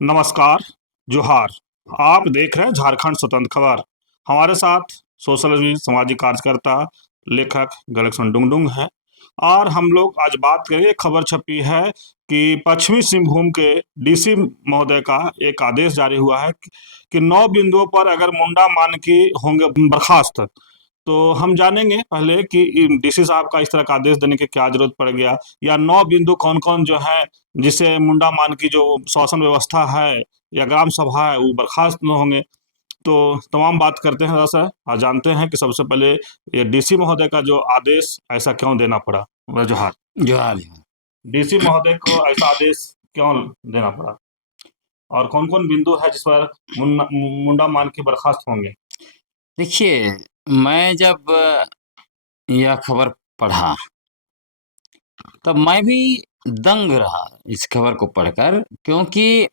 नमस्कार, जोहार। आप देख रहे हैं झारखंड स्वतंत्र खबर। हमारे साथ सोशल सामाजिक कार्यकर्ता लेखक गलेक्सन डुंगडुंग है। और हम लोग आज बात करेंगे, खबर छपी है कि पश्चिमी सिंहभूम के डीसी महोदय का एक आदेश जारी हुआ है कि 9 बिंदुओं पर अगर मुंडा मानकी होंगे बर्खास्त, तो हम जानेंगे पहले कि डीसी साहब का इस तरह का आदेश देने की क्या जरूरत पड़ गया, या 9 बिंदु कौन कौन जो है जिसे मुंडा मान की जो शासन व्यवस्था है या ग्राम सभा है वो बर्खास्त न होंगे। तो तमाम बात करते हैं सर, और जानते हैं कि सबसे पहले ये डीसी महोदय का जो आदेश ऐसा क्यों देना पड़ा। वजह जोहार जोहार। डीसी महोदय को ऐसा आदेश क्यों देना पड़ा, और कौन कौन बिंदु है जिस पर मुंडा मान की बर्खास्त होंगे। देखिए, मैं जब यह खबर पढ़ा तब मैं भी दंग रहा इस खबर को पढ़कर, क्योंकि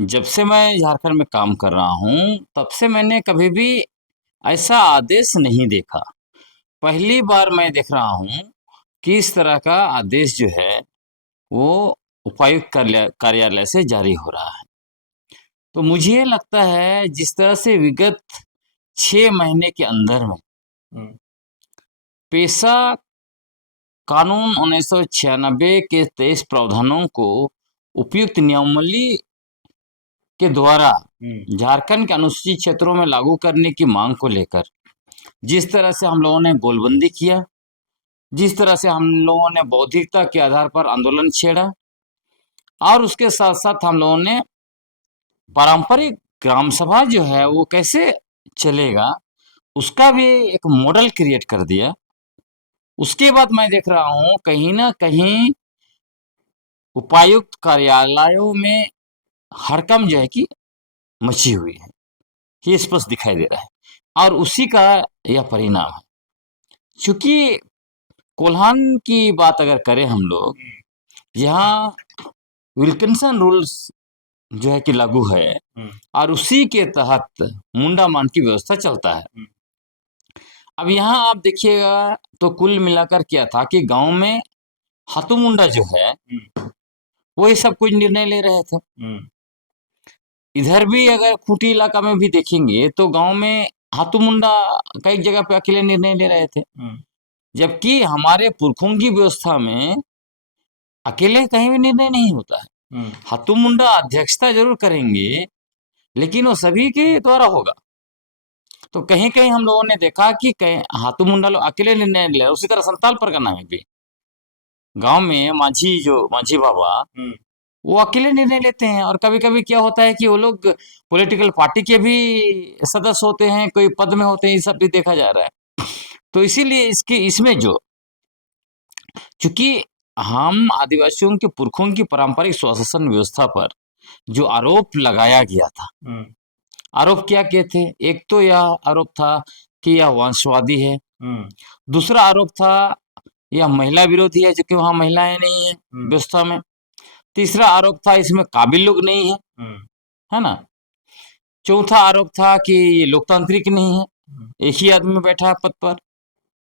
जब से मैं झारखंड में काम कर रहा हूँ तब से मैंने कभी भी ऐसा आदेश नहीं देखा। पहली बार मैं देख रहा हूँ कि इस तरह का आदेश जो है वो उपायुक्त कार्यालय से जारी हो रहा है। तो मुझे लगता है जिस तरह से विगत 6 महीने के अंदर में हम्म, पेशा कानून 1996 के 23 प्रावधानों को उपयुक्त नियमावली के द्वारा झारखंड के अनुसूचित क्षेत्रों में लागू करने की मांग को लेकर जिस तरह से हम लोगों ने गोलबंदी किया, जिस तरह से हम लोगों ने बौद्धिकता के आधार पर आंदोलन छेड़ा, और उसके साथ साथ हम लोगों ने पारंपरिक ग्राम सभा जो है वो कैसे चलेगा उसका भी एक मॉडल क्रिएट कर दिया। उसके बाद मैं देख रहा हूँ कहीं ना कहीं उपायुक्त कार्यालयों में हड़कंप जो है कि मची हुई है, ये स्पष्ट दिखाई दे रहा है और उसी का यह परिणाम है। चूंकि कोल्हान की बात अगर करें हम लोग, यहाँ विल्किंसन रूल्स जो है कि लागू है और उसी के तहत मुंडा मान की व्यवस्था चलता है। अब यहाँ आप देखिएगा तो कुल मिलाकर क्या था कि गांव में हाथू मुंडा जो है वही सब कुछ निर्णय ले रहे थे। इधर भी अगर खूंटी इलाका में भी देखेंगे तो गांव में हाथू मुंडा कई जगह पे अकेले निर्णय ले रहे थे, जबकि हमारे पुरखों की व्यवस्था में अकेले कहीं भी निर्णय नहीं होता है। हाथू मुंडा अध्यक्षता जरूर करेंगे लेकिन वो सभी के द्वारा होगा। तो कहीं कहीं हम लोगों ने देखा कि हाथू मुंडा लोग अकेले निर्णय ले रहे। उसी तरह संताल परगना में भी गांव में मांझी बाबा वो अकेले निर्णय लेते हैं, और कभी कभी क्या होता है कि वो लोग पॉलिटिकल पार्टी के भी सदस्य होते हैं, कोई पद में होते हैं, ये सब भी देखा जा रहा है। तो इसीलिए इसके इसमें जो चूंकि हम आदिवासियों के पुरखों की पारंपरिक स्वशासन व्यवस्था पर जो आरोप लगाया गया था, आरोप क्या किए थे, एक तो यह आरोप था कि यह वंशवादी है, दूसरा आरोप था यह महिला विरोधी है, जो कि वहां महिलाएं नहीं है व्यवस्था में, तीसरा आरोप था इसमें काबिल लोग नहीं है ना, चौथा आरोप था कि ये लोकतांत्रिक नहीं है, एक ही आदमी बैठा है पद पर,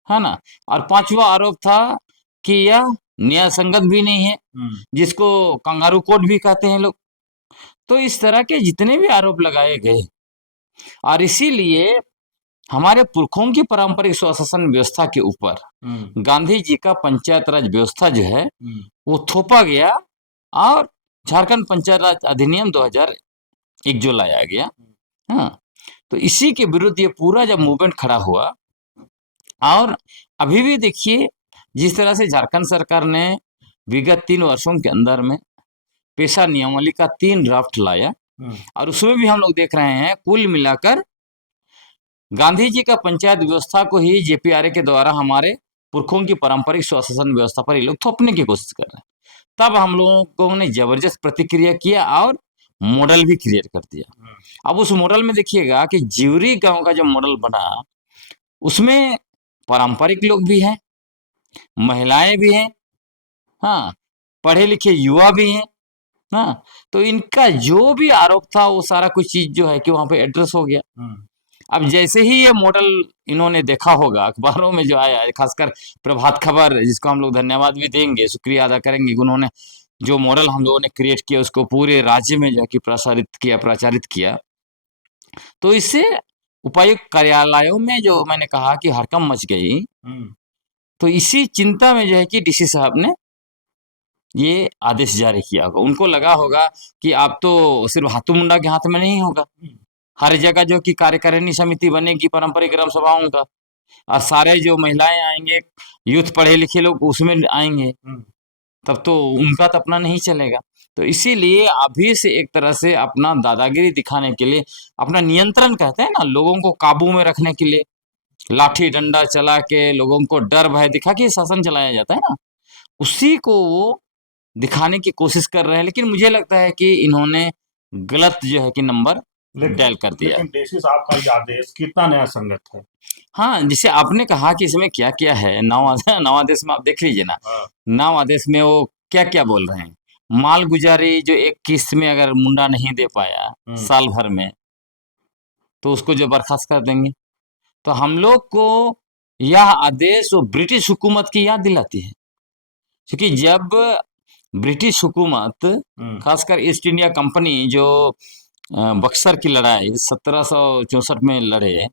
है ना, और पांचवा आरोप था कि यह न्याय संगत भी नहीं है, जिसको कंगारू कोर्ट भी कहते हैं लोग। तो इस तरह के जितने भी आरोप लगाए गए, और इसीलिए हमारे पुरखों की पारंपरिक स्वशासन व्यवस्था के ऊपर गांधी जी का पंचायत राज व्यवस्था जो है वो थोपा गया, और झारखंड पंचायत राज अधिनियम 2001 जो लाया गया। हाँ, तो इसी के विरुद्ध ये पूरा जब मूवमेंट खड़ा हुआ, और अभी भी देखिए जिस तरह से झारखंड सरकार ने विगत 3 वर्षों के अंदर में पेशा नियमावली का 3 ड्राफ्ट लाया, और उसमें भी हम लोग देख रहे हैं कुल मिलाकर गांधी जी का पंचायत व्यवस्था को ही जेपीआरए के द्वारा हमारे पुरखों की पारंपरिक स्वशासन व्यवस्था पर ये लोग थोपने की कोशिश कर रहे हैं। तब हम लोगों ने जबरदस्त प्रतिक्रिया किया और मॉडल भी क्रिएट कर दिया। अब उस मॉडल में देखिएगा कि जिवरी गांव का जो मॉडल बना उसमें पारंपरिक लोग भी हैं, महिलाएं भी हैं, हाँ, पढ़े लिखे युवा भी हैं, हाँ, तो इनका जो भी आरोप था वो सारा कुछ चीज जो है कि वहां पे एड्रेस हो गया। अब जैसे ही ये मॉडल इन्होंने देखा होगा अखबारों में जो आया है, खासकर प्रभात खबर, जिसको हम लोग धन्यवाद भी देंगे, शुक्रिया अदा करेंगे कि उन्होंने जो मॉडल हम लोगों ने क्रिएट किया उसको पूरे राज्य में जो है कि प्रचारित किया। तो इससे उपायुक्त कार्यालयों में जो मैंने कहा कि हड़कंप मच गई, तो इसी चिंता में जो है कि डीसी साहब ने ये आदेश जारी किया होगा। उनको लगा होगा कि अब तो सिर्फ हाथू मुंडा के हाथ में नहीं होगा, हर जगह जो कि कार्यकारिणी समिति बनेगी पारंपरिक ग्राम सभाओं का, और सारे जो महिलाएं आएंगे, यूथ पढ़े लिखे लोग उसमें आएंगे, तब तो उनका तो अपना नहीं चलेगा। तो इसीलिए अभी से एक तरह से अपना दादागिरी दिखाने के लिए, अपना नियंत्रण कहते हैं ना, लोगों को काबू में रखने के लिए लाठी डंडा चला के लोगों को डर भय दिखा के शासन चलाया जाता है ना, उसी को वो दिखाने की कोशिश कर रहे हैं। लेकिन मुझे लगता है कि इन्होंने गलत जो है कि नंबर डायल कर दिया। लेकिन डीसी साहब का ये आदेश कितना नया संगत है। हाँ, जैसे आपने कहा कि इसमें क्या क्या है, नौ आदेश में आप देख लीजिए ना, हाँ। 9 आदेश में वो क्या क्या बोल रहे हैं। माल गुजारी जो एक किस्त में अगर मुंडा नहीं दे पाया साल भर में, तो उसको जो बर्खास्त कर देंगे। तो हम लोग को यह आदेश वो ब्रिटिश हुकूमत की याद दिलाती है, क्योंकि जब ब्रिटिश हुकूमत खासकर ईस्ट इंडिया कंपनी जो बक्सर की लड़ाई 1764 में लड़े,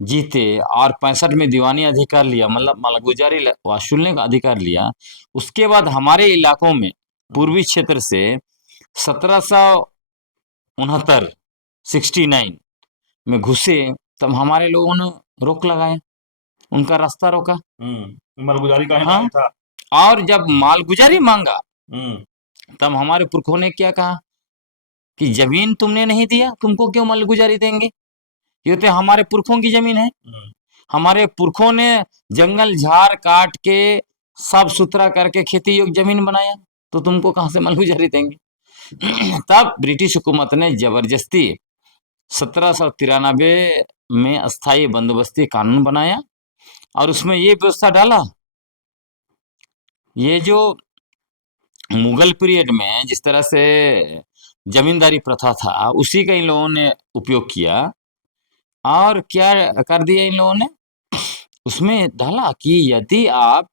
जीते और 65 में दीवानी अधिकार लिया, मतलब मालगुजारी वसूलने का अधिकार लिया, उसके बाद हमारे इलाकों में पूर्वी क्षेत्र से 1769 69 में घुसे, तब हमारे लोगों ने रोक लगाया, उनका रास्ता रोका। मालगुजारी का हाँ, था। और जब मालगुजारी मांगा तब हमारे पुरखों ने क्या कहा कि जमीन तुमने नहीं दिया, तुमको क्यों मालगुजारी देंगे, ये तो हमारे पुरखों की जमीन है। हमारे पुरखों ने जंगल झाड़ काट के साफ सुथरा करके खेती योग्य जमीन बनाया, तो तुमको कहां से मालगुजारी देंगे। तब ब्रिटिश हुकूमत ने जबरदस्ती 1793 में अस्थाई बंदोबस्ती कानून बनाया, और उसमें ये व्यवस्था डाला, ये जो मुगल पीरियड में जिस तरह से जमींदारी प्रथा था, उसी का इन लोगों ने उपयोग किया। और क्या कर दिया इन लोगों ने, उसमें डाला कि यदि आप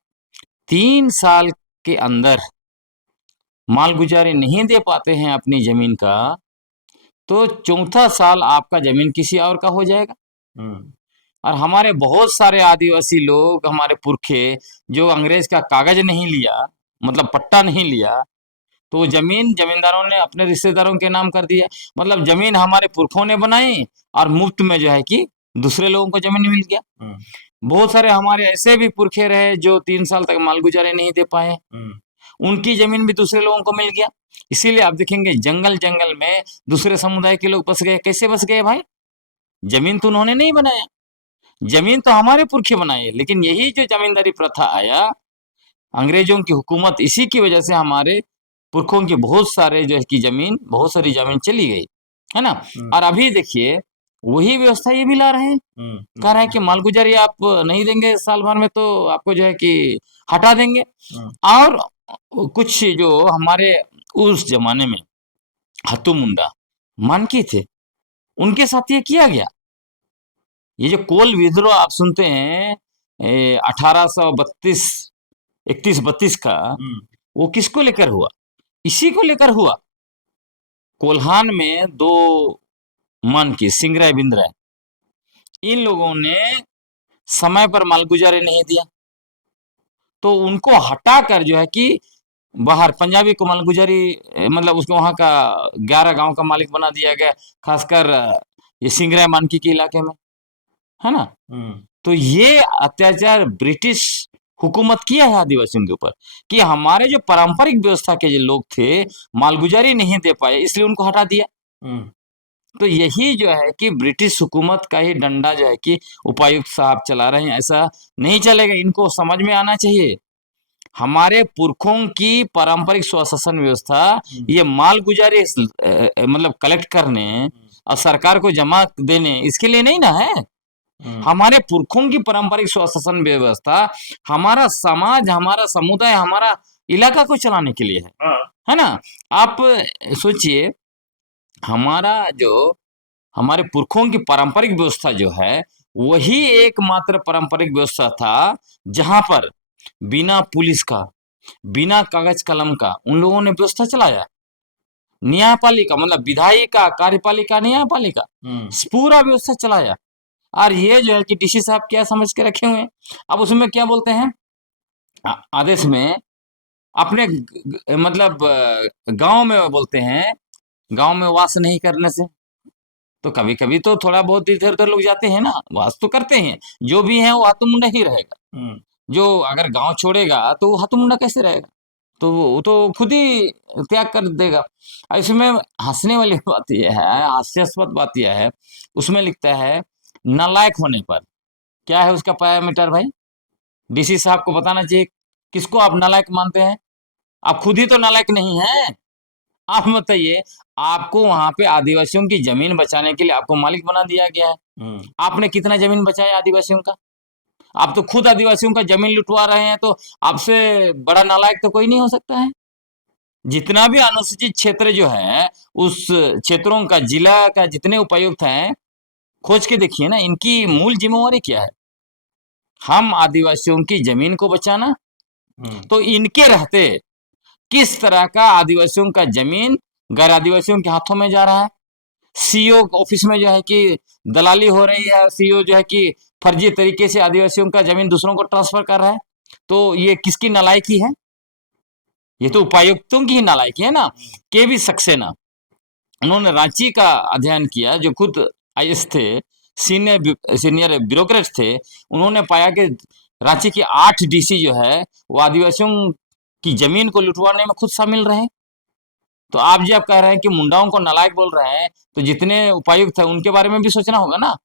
3 साल के अंदर मालगुजारी नहीं दे पाते हैं अपनी जमीन का, तो चौथा साल आपका जमीन किसी और का हो जाएगा। और हमारे बहुत सारे आदिवासी लोग, हमारे पुरखे, जो अंग्रेज का कागज नहीं लिया, मतलब पट्टा नहीं लिया, तो जमीन जमींदारों ने अपने रिश्तेदारों के नाम कर दिया। मतलब जमीन हमारे पुरखों ने बनाई और मुफ्त में जो है कि दूसरे लोगों को जमीन मिल गया। बहुत सारे हमारे ऐसे भी पुरखे रहे जो 3 साल तक मालगुजारे नहीं दे पाए, उनकी जमीन भी दूसरे लोगों को मिल गया। इसीलिए आप देखेंगे जंगल जंगल में दूसरे समुदाय के लोग बस गए। कैसे बस गए भाई, जमीन तो उन्होंने नहीं बनाया, जमीन तो हमारे पुरखे बनाए। लेकिन यही जो जमींदारी प्रथा आया, अंग्रेजों की हुकूमत, इसी की वजह से हमारे पुरखों की बहुत सारे जो है कि जमीन, बहुत सारी जमीन चली गई, है ना। और अभी देखिए वही व्यवस्था ये भी ला रहे हैं, कह रहे हैं कि मालगुजारी आप नहीं देंगे साल भर में, तो आपको जो है कि हटा देंगे। और कुछ जो हमारे उस जमाने में हत्तू मुंडा मानकी थे, उनके साथ ये किया गया। ये जो कोल विद्रोह आप सुनते हैं 1832 31-32 का, वो किसको लेकर हुआ, इसी को लेकर हुआ। कोल्हान में 2 मानकी, सिंगराय बिंद्राय, इन लोगों ने समय पर मालगुजारी नहीं दिया, तो उनको हटाकर जो है कि बाहर पंजाबी को मालगुजारी, मतलब उसको वहां का 11 गांव का मालिक बना दिया गया, खासकर ये सिंगराय मानकी के इलाके में, है ना। तो ये अत्याचार ब्रिटिश हुकूमत किया है आदिवासियों के ऊपर, कि हमारे जो पारंपरिक व्यवस्था के जो लोग थे मालगुजारी नहीं दे पाए, इसलिए उनको हटा दिया। तो यही जो है कि ब्रिटिश हुकूमत का ही डंडा जो है कि उपायुक्त साहब चला रहे हैं। ऐसा नहीं चलेगा, इनको समझ में आना चाहिए। हमारे पुरखों की पारंपरिक स्वशासन व्यवस्था ये मालगुजारी मतलब कलेक्ट करने और सरकार को जमा देने, इसके लिए नहीं ना है। हमारे पुरखों की पारंपरिक स्वशासन व्यवस्था हमारा समाज, हमारा समुदाय, हमारा इलाका को चलाने के लिए है ना। आप सोचिए, हमारा जो हमारे पुरखों की पारंपरिक व्यवस्था जो है, वही एकमात्र पारंपरिक व्यवस्था था जहां पर बिना पुलिस का, बिना कागज कलम का उन लोगों ने व्यवस्था चलाया। न्यायपालिका मतलब विधायिका, कार्यपालिका, न्यायपालिका, पूरा व्यवस्था चलाया। और ये जो है कि डीसी साहब क्या समझ के रखे हुए हैं। अब उसमें क्या बोलते हैं आदेश में, अपने मतलब गांव में बोलते हैं, गांव में वास नहीं करने से। तो कभी कभी तो थोड़ा बहुत इधर उधर लोग जाते हैं ना, वास तो करते हैं, जो भी है वो हाथोमुंडा ही रहेगा। जो अगर गांव छोड़ेगा तो वो हाथोमुंडा कैसे रहेगा, तो वो तो खुद ही त्याग कर देगा। इसमें हंसने वाली बात यह है, हास्यास्पद बात यह है, उसमें लिखता है नालायक होने पर। क्या है उसका पैरामीटर भाई, डीसी साहब को बताना चाहिए किसको आप नालायक मानते हैं। आप खुद ही तो नालायक नहीं है। आप बताइए, आपको वहां पे आदिवासियों की जमीन बचाने के लिए आपको मालिक बना दिया गया है। आपने कितना जमीन बचाया आदिवासियों का? आप तो खुद आदिवासियों का जमीन लुटवा रहे हैं, तो आपसे बड़ा नालायक तो कोई नहीं हो सकता है। जितना भी अनुसूचित क्षेत्र जो है, उस क्षेत्रों का, जिला का जितने उपायुक्त हैं, खोज के देखिए ना, इनकी मूल जिम्मेवारी क्या है? हम आदिवासियों की जमीन को बचाना। तो इनके रहते किस तरह का आदिवासियों का जमीन गैर आदिवासियों के हाथों में जा रहा है। सीओ ऑफिस में जो है कि दलाली हो रही है, सीओ जो है कि फर्जी तरीके से आदिवासियों का जमीन दूसरों को ट्रांसफर कर रहा है। तो ये किसकी नालायकी है? ये तो उपायुक्तों की ही नालायकी है ना। केवी सक्सेना, उन्होंने रांची का अध्ययन किया, जो खुद आईएएस थे, सीनियर ब्यूरोक्रेट थे। उन्होंने पाया कि रांची के 8 डीसी जो है वो आदिवासियों की जमीन को लुटवाने में खुद शामिल रहे। तो आप जब कह रहे हैं कि मुंडाओं को नालायक बोल रहे हैं, तो जितने उपायुक्त है उनके बारे में भी सोचना होगा ना।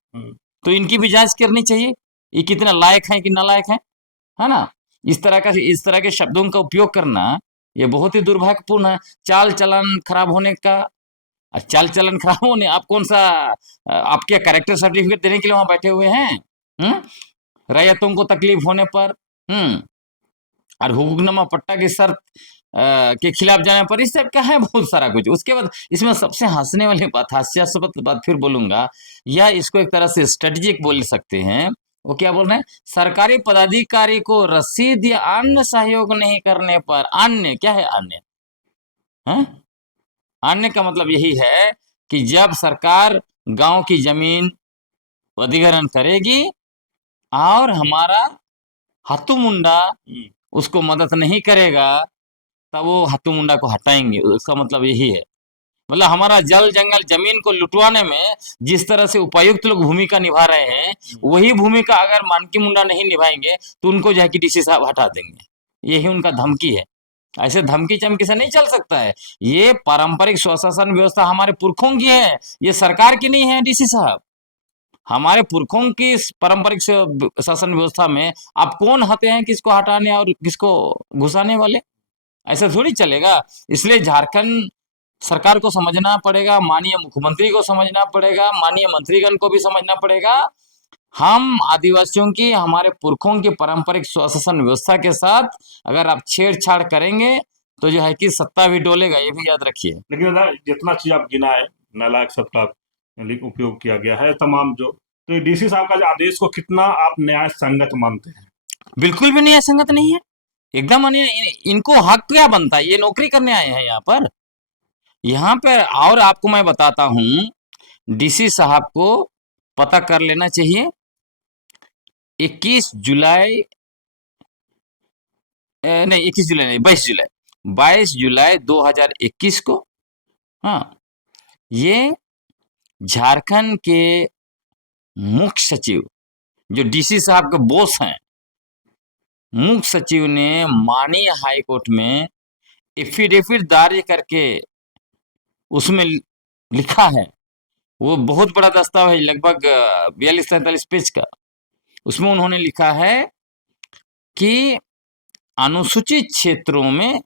तो इनकी भी जांच करनी चाहिए, ये कितना लायक है कि नालायक है ना। इस तरह के शब्दों का उपयोग करना ये बहुत ही दुर्भाग्यपूर्ण है। चाल चलन खराब होने का, चाल चलन खराब होने, आप कौन सा आपके कैरेक्टर सर्टिफिकेट देने के लिए वहां बैठे हुए हैं? रैयतों को तकलीफ होने पर और हुकूकनामा पट्टा की शर्त के खिलाफ जाने पर, इस टाइप का है बहुत सारा कुछ। उसके बाद इसमें सबसे हंसने वाली बात, हास्यास्पद बात फिर बोलूंगा, यह इसको एक तरह से स्ट्रेटेजिक बोल सकते हैं। वो क्या बोल रहे हैं? सरकारी पदाधिकारी को रसीद या अन्य सहयोग नहीं करने पर, अन्य क्या है? अन्य है, अन्य का मतलब यही है कि जब सरकार गांव की जमीन अधिग्रहण करेगी और हमारा हत्तू मुंडा उसको मदद नहीं करेगा, तब वो हत्तू मुंडा को हटाएंगे। उसका मतलब यही है। मतलब हमारा जल जंगल जमीन को लुटवाने में जिस तरह से उपायुक्त लोग भूमिका निभा रहे हैं, वही भूमिका अगर मानकी मुंडा नहीं निभाएंगे तो उनको जो है कि डीसी साहब हटा देंगे। यही उनका धमकी है। ऐसे धमकी चमकी से नहीं चल सकता है। ये पारंपरिक स्वशासन व्यवस्था हमारे पुरखों की है, ये सरकार की नहीं है डीसी साहब। हमारे पुरखों की पारंपरिक शासन व्यवस्था में आप कौन हते हैं किसको हटाने और किसको घुसाने वाले? ऐसा थोड़ी चलेगा। इसलिए झारखंड सरकार को समझना पड़ेगा, माननीय मुख्यमंत्री को समझना पड़ेगा, माननीय मंत्रीगण को भी समझना पड़ेगा। हम आदिवासियों की, हमारे पुरखों की पारंपरिक स्वशासन व्यवस्था के साथ अगर आप छेड़छाड़ करेंगे तो जो है कि सत्ता भी डोलेगा, ये भी याद रखिए। लेकिन दादा, जितना चीज आप गिना है, नालायक शब्द का उपयोग किया गया है तमाम, जो तो डीसी साहब का जो आदेश को कितना आप न्याय संगत मानते हैं? बिल्कुल भी न्याय संगत नहीं है, एकदम अन्याय। इनको हक क्या बनता है? ये नौकरी करने आए हैं यहाँ पर। और आपको मैं बताता हूँ, डीसी साहब को पता कर लेना चाहिए। 21 जुलाई नहीं, 21 जुलाई नहीं, 22 जुलाई 2021 को, हाँ, ये झारखंड के मुख्य सचिव, जो डीसी साहब के बॉस हैं, मुख्य सचिव ने माननीय हाई कोर्ट में एफिडेविट दायर करके उसमें लिखा है। वो बहुत बड़ा दस्तावेज, लगभग 42-43 पेज का। उसमें उन्होंने लिखा है कि अनुसूचित क्षेत्रों में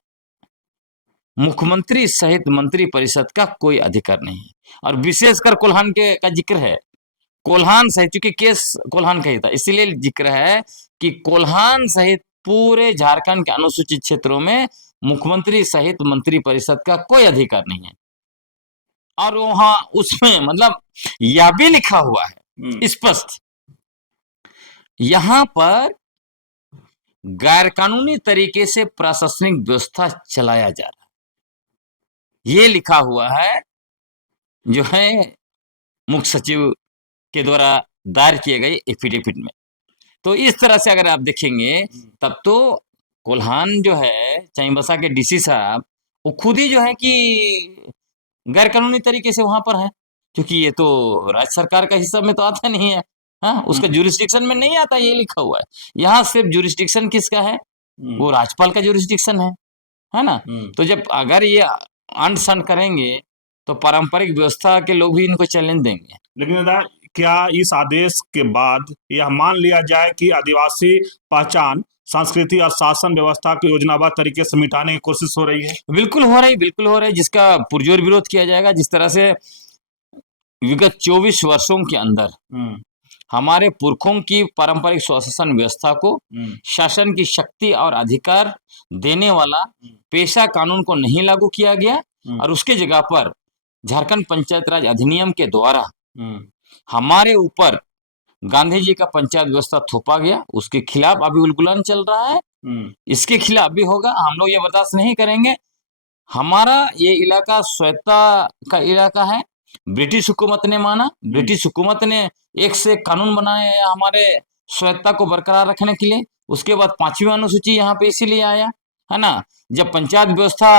मुख्यमंत्री सहित मंत्री परिषद का कोई अधिकार नहीं है। और विशेषकर कोल्हान के का जिक्र है, कोल्हान सहित, क्योंकि केस कोल्हान का ही था, इसीलिए जिक्र है कि कोल्हान सहित पूरे झारखंड के अनुसूचित क्षेत्रों में मुख्यमंत्री सहित मंत्री परिषद का कोई अधिकार नहीं है। और वहां उसमें मतलब यह भी लिखा हुआ है स्पष्ट, यहां पर गैर कानूनी तरीके से प्रशासनिक व्यवस्था चलाया जा रहा है। ये लिखा हुआ है जो है मुख्य सचिव के द्वारा दायर किए गए एफिडेविट में। तो इस तरह से अगर आप देखेंगे तब तो कोल्हान जो है चाईबासा के डीसी साहब वो खुद ही जो है कि गैर कानूनी तरीके से वहां पर है, क्योंकि ये तो राज्य सरकार का हिस्सा में तो आता नहीं है। हाँ, उसका जुरिस्डिक्शन में नहीं आता, ये लिखा हुआ है। यहाँ सिर्फ जुरिस्डिक्शन किसका है? वो राज्यपाल का जुरिस्डिक्शन है ना। तो जब अगर ये अंट संट करेंगे तो पारंपरिक व्यवस्था के लोग भी इनको चैलेंज देंगे। लेकिन दादा, क्या इस आदेश के बाद यह मान लिया जाए कि आदिवासी पहचान, संस्कृति और शासन व्यवस्था की योजनाबद्ध तरीके से मिटाने की कोशिश हो रही है? बिल्कुल हो रही, बिल्कुल हो रही, जिसका पुरजोर विरोध किया जाएगा। जिस तरह से विगत 24 वर्षों के अंदर हमारे पुरखों की पारंपरिक स्वशासन व्यवस्था को शासन की शक्ति और अधिकार देने वाला पेशा कानून को नहीं लागू किया गया और उसके जगह पर झारखंड पंचायत राज अधिनियम के द्वारा हमारे ऊपर गांधी जी का पंचायत व्यवस्था थोपा गया। उसके खिलाफ अभी उलगुलान चल रहा है, इसके खिलाफ भी होगा। हम लोग ये बर्दाश्त नहीं करेंगे। हमारा ये इलाका स्वायत्ता का इलाका है, ब्रिटिश हुकूमत ने माना, ब्रिटिश हुकूमत ने एक से एक कानून बनाए हैं हमारे स्वायत्ता को बरकरार रखने के लिए। उसके बाद 5वीं अनुसूची यहाँ पे इसीलिए आया है ना। जब पंचायत व्यवस्था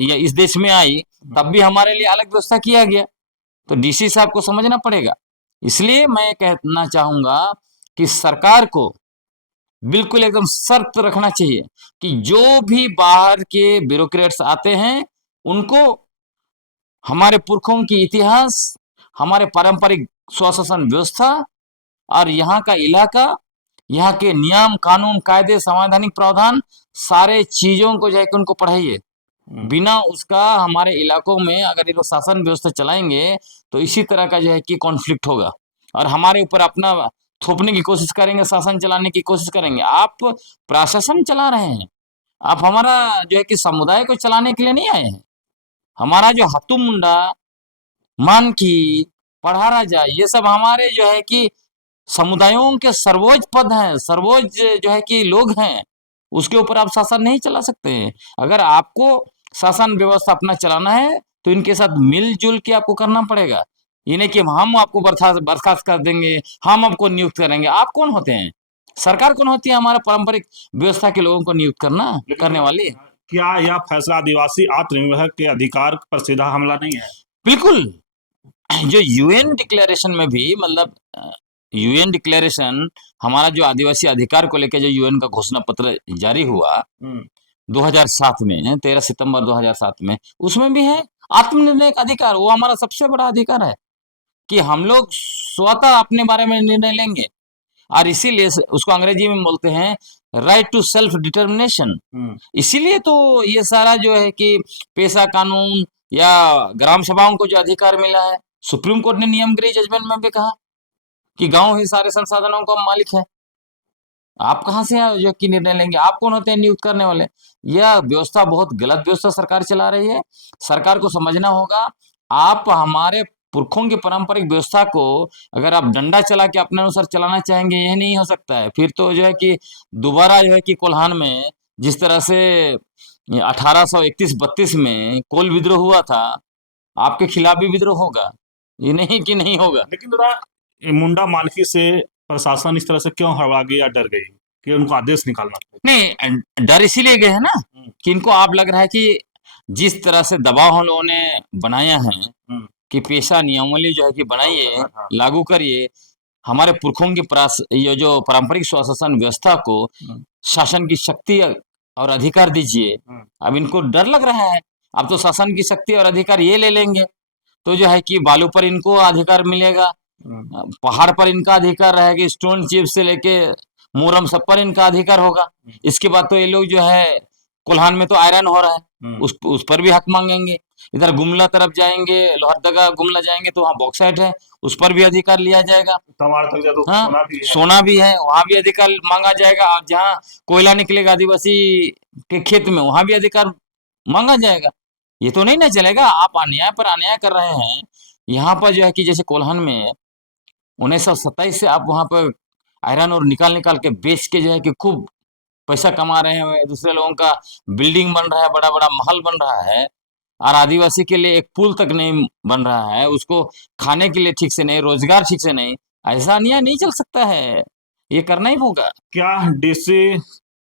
या इस देश में आई तब भी हमारे लिए अलग व्यवस्था किया गया। तो डीसी साहब को समझना पड़ेगा। इसलिए मैं कहना चाहूंगा कि सरकार को बिल्कुल एकदम शर्त रखना चाहिए कि जो भी बाहर के ब्यूरोक्रेट्स आते हैं उनको हमारे पुरखों की इतिहास, हमारे पारंपरिक स्वशासन व्यवस्था और यहाँ का इलाका, यहाँ के नियम कानून कायदे संवैधानिक प्रावधान सारे चीजों को जो है कि उनको पढ़ाइए। बिना उसका हमारे इलाकों में अगर ये लोग शासन व्यवस्था चलाएंगे तो इसी तरह का जो है कि कॉन्फ्लिक्ट होगा और हमारे ऊपर अपना थोपने की कोशिश करेंगे, शासन चलाने की कोशिश करेंगे। आप प्रशासन चला रहे हैं, आप हमारा जो है कि समुदाय को चलाने के लिए नहीं आए हैं। हमारा जो हत्तू मुंडा, मानकी, पढ़ा राजा, ये सब हमारे जो है कि समुदायों के सर्वोच्च पद हैं, सर्वोच्च जो है कि लोग हैं, उसके ऊपर आप शासन नहीं चला सकते हैं। अगर आपको शासन व्यवस्था अपना चलाना है तो इनके साथ मिलजुल के आपको करना पड़ेगा। ये नहीं कि हम आपको बर्खास्त कर देंगे, हम आपको नियुक्त करेंगे। आप कौन होते हैं? सरकार कौन होती है हमारा पारंपरिक व्यवस्था के लोगों को नियुक्त करने वाली? क्या यह फैसला आदिवासी आत्मनिर्भर के अधिकार पर सीधा हमला नहीं है? बिल्कुल। जो यूएन डिक्लेरेशन में भी मतलब यूएन डिक्लेरेशन हमारा जो आदिवासी अधिकार को लेकर जो यूएन का घोषणा पत्र जारी हुआ 2007 में, 13 सितंबर 2007 में, उसमें भी है आत्मनिर्णय का अधिकार। वो हमारा सबसे बड़ा अधिकार है कि हम लोग स्वतः अपने बारे में निर्णय लेंगे और इसीलिए उसको अंग्रेजी में बोलते हैं राइट टू सेल्फ डिटर्मिनेशन। इसीलिए तो ये सारा जो है कि पेशा कानून या ग्राम सभाओं को जो अधिकार मिला है, सुप्रीम कोर्ट ने नियमगिरी जजमेंट में भी कहा कि गांव ही सारे संसाधनों का मालिक है। आप कहां से जो कि निर्णय लेंगे? आप कौन होते हैं नियुक्त करने वाले? यह व्यवस्था बहुत गलत व्यवस्था सरकार चला रही है। सरकार को समझना होगा, आप हमारे पुरखों की पारंपरिक व्यवस्था को अगर आप डंडा चला के अपने अनुसार चलाना चाहेंगे, यह नहीं हो सकता है। फिर तो जो है कि दोबारा जो है कि कोल्हान में जिस तरह से 1831-32 में कोल विद्रोह हुआ था, आपके खिलाफ भी विद्रोह होगा, ये नहीं कि नहीं होगा। लेकिन दादा, मुंडा मालकी से प्रशासन इस तरह से क्यों हड़बड़ा गई या डर गई कि उनको आदेश निकालना पड़ा? नहीं, डर इसीलिए गए है ना कि इनको आप लग रहा है कि जिस तरह से दबाव हम लोगों ने बनाया है कि पेशा नियमावली जो है कि बनाइए, लागू करिए, हमारे पुरखों की ये जो पारंपरिक स्वशासन व्यवस्था को शासन की शक्ति और अधिकार दीजिए। अब इनको डर लग रहा है, अब तो शासन की शक्ति और अधिकार ये ले लेंगे तो जो है कि बालू पर इनको अधिकार मिलेगा, पहाड़ पर इनका अधिकार रहेगा, स्टोन चिप से लेके मोरम सब पर इनका अधिकार होगा। इसके बाद तो ये लोग जो है कोल्हान में तो आयरन हो रहा है, उस पर भी हक मांगेंगे। इधर गुमला तरफ जाएंगे, लोहरदगा गुमला जाएंगे तो वहाँ बॉक्साइट है, उस पर भी अधिकार लिया जाएगा। हाँ, सोना भी है, वहां भी अधिकार मांगा जाएगा। और जहाँ कोयला निकलेगा आदिवासी के खेत में, वहां भी अधिकार मांगा जाएगा। ये तो नहीं ना चलेगा। आप अन्याय पर अन्याय कर रहे हैं। यहाँ पर जो है कि जैसे कोल्हान में 1927 से आप वहां पर आयरन और निकाल के बेच के जो है कि खूब पैसा कमा रहे हैं, दूसरे लोगों का बिल्डिंग बन रहा है, बड़ा बड़ा महल बन रहा है, और आदिवासी के लिए एक पुल तक नहीं बन रहा है, उसको खाने के लिए ठीक से नहीं, रोजगार ठीक से नहीं। ऐसा अन्याय नहीं चल सकता है, ये करना ही होगा। क्या डीसी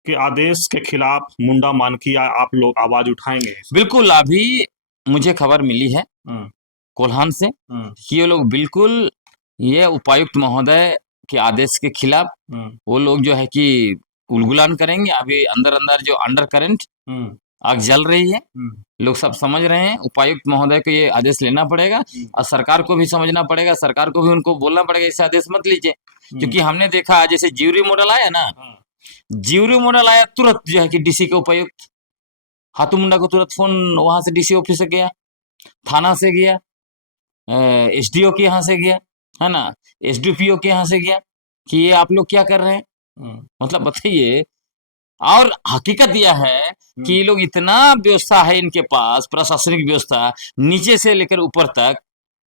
के आदेश के खिलाफ मुंडा मानकी आप लोग आवाज उठाएंगे? बिल्कुल, अभी मुझे खबर मिली है हम्म, कोल्हान से कि ये लोग बिल्कुल ये उपायुक्त महोदय के आदेश के खिलाफ वो लोग जो है कि उलगुलान करेंगे। अभी अंदर अंदर जो अंडर करंट आग जल रही है, लोग सब समझ रहे हैं, उपायुक्त महोदय को ये आदेश लेना पड़ेगा और सरकार को भी समझना पड़ेगा, सरकार को भी उनको बोलना पड़ेगा इसे आदेश मत लीजिए। क्योंकि हमने देखा जैसे जिवरी मॉडल आया ना, जिवरी मॉडल आया तुरंत जो है कि डीसी के उपायुक्त हाथू मुंडा को तुरंत फोन वहां से डीसी ऑफिस से गया, थाना से गया, एसडीओ के यहाँ से गया, है ना, एसडीपीओ के यहाँ से गया कि ये आप लोग क्या कर रहे हैं, मतलब बताइए। और हकीकत यह है कि ये लोग इतना व्यवस्था है इनके पास, प्रशासनिक व्यवस्था नीचे से लेकर ऊपर तक,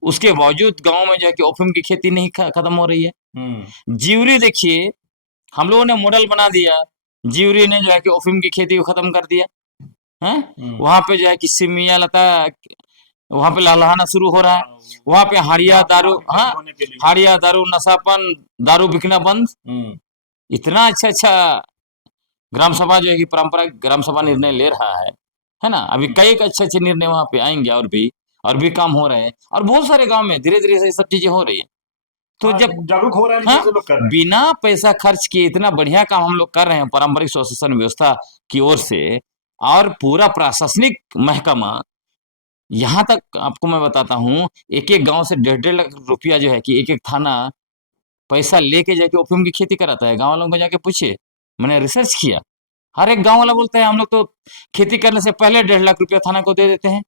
उसके बावजूद गांव में जो है कि ओपियम की खेती नहीं खत्म हो रही है। जिवरी देखिए, हम लोगों ने मॉडल बना दिया, जिवरी ने जो है कि ओपियम की खेती को खत्म कर दिया है। वहां पे जो है कि सिमिया लता वहां पे लहलहाना शुरू हो रहा है, वहां पे हाड़िया दारू, हाँ, हाड़िया दारू, नशापन, दारू बिकना बंद। इतना अच्छा अच्छा ग्राम सभा जो है कि परंपरागत ग्राम सभा निर्णय ले रहा है ना। अभी कई अच्छे अच्छे निर्णय वहां पे आएंगे, और भी काम हो रहे हैं, और बहुत सारे गांव में धीरे धीरे से सब चीजें हो रही है। तो जब जागरूक हो रहे हैं, हाँ, लोग कर रहे हैं। बिना पैसा खर्च किए इतना बढ़िया काम हम लोग कर रहे हैं पारंपरिक स्वशासन व्यवस्था की ओर से, और पूरा प्रशासनिक महकमा, यहाँ तक आपको मैं बताता हूँ, एक एक गांव से 1.5 लाख रुपया जो है कि एक एक थाना पैसा लेके जाके ओपियम की खेती कराता है। गांव वालों को जाके पूछिए, मैंने रिसर्च किया, हर एक गांव वाला बोलता है हम लोग तो खेती करने से पहले 1.5 लाख रुपया थाना को दे देते हैं।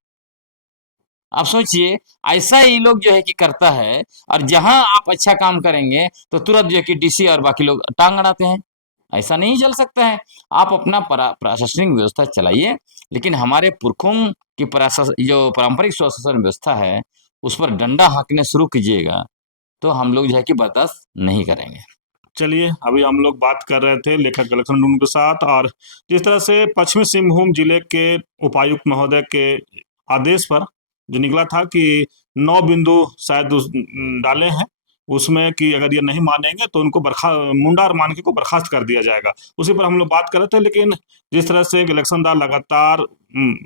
आप सोचिए, ऐसा ही लोग जो है कि करता है, और जहां आप अच्छा काम करेंगे तो तुरंत जो है कि डीसी और बाकी लोग टांग अड़ाते हैं। ऐसा नहीं चल सकता है। आप अपना प्रशासनिक व्यवस्था चलाइए, लेकिन हमारे पुरखों की जो पारंपरिक स्वशासन व्यवस्था है उस पर डंडा हाँकने शुरू कीजिएगा तो हम लोग जो है कि बर्दाश्त नहीं करेंगे। चलिए, अभी हम लोग बात कर रहे थे लेखक गलेक्सन डुंगडुंग के साथ, और जिस तरह से पश्चिमी सिंहभूम जिले के उपायुक्त महोदय के आदेश पर जो निकला था कि 9 बिंदु शायद डाले हैं उसमें कि अगर ये नहीं मानेंगे तो उनको मुंडा और मानकी को बर्खास्त कर दिया जाएगा, उसी पर हम लोग बात कर रहे थे। लेकिन जिस तरह से इलेक्शनदार लगातार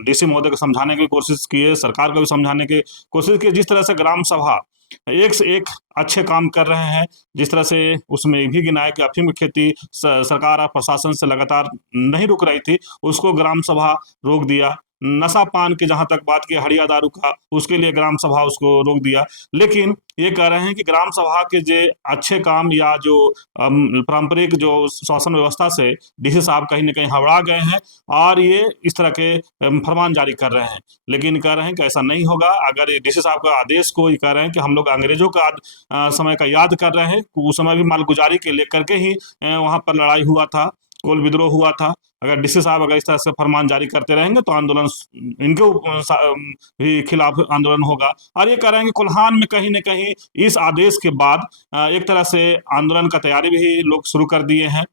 डीसी महोदय को समझाने की कोशिश किए, सरकार को भी समझाने की कोशिश की, जिस तरह से ग्राम सभा एक से एक अच्छे काम कर रहे हैं, जिस तरह से उसमें भी गिनाया कि अफीम की खेती सरकार और प्रशासन से लगातार नहीं रुक रही थी, उसको ग्राम सभा रोक दिया। नशा पान की जहां तक बात की, हड़िया दारू का, उसके लिए ग्राम सभा उसको रोक दिया। लेकिन ये कह रहे हैं कि ग्राम सभा के जो अच्छे काम या जो पारंपरिक जो शासन व्यवस्था से डीसी साहब कहीं ना कहीं हवड़ा गए हैं, और ये इस तरह के फरमान जारी कर रहे हैं। लेकिन कह रहे हैं कि ऐसा नहीं होगा। अगर ये डीसी साहब का आदेश को ये कह रहे हैं कि हम लोग अंग्रेजों का समय का याद कर रहे हैं, उस समय भी मालगुजारी के लेकर के ही वहां पर लड़ाई हुआ था, कोल विद्रोह हुआ था। अगर डीसी साहब अगर इस तरह से फरमान जारी करते रहेंगे तो आंदोलन इनके भी खिलाफ आंदोलन होगा। और ये कह रहे हैं कि कोल्हान में कहीं न कहीं इस आदेश के बाद एक तरह से आंदोलन का तैयारी भी लोग शुरू कर दिए हैं।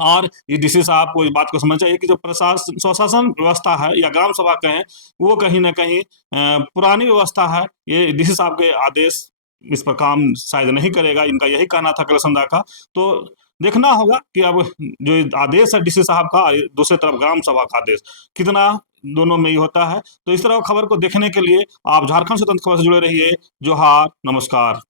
और ये डीसी साहब को इस बात को समझना चाहिए कि जो प्रशासन स्वशासन व्यवस्था है या ग्राम सभा कहें, वो कहीं ना कहीं पुरानी व्यवस्था है। ये डीसी साहब के आदेश इस पर काम शायद नहीं करेगा, इनका यही कहना था कलसंदा का। तो देखना होगा कि अब जो आदेश है डीसी साहब का, दूसरी तरफ ग्राम सभा का आदेश कितना दोनों में ही होता है। तो इस तरह खबर को देखने के लिए आप झारखंड स्वतंत्र खबर से जुड़े रहिए। जोहार, नमस्कार।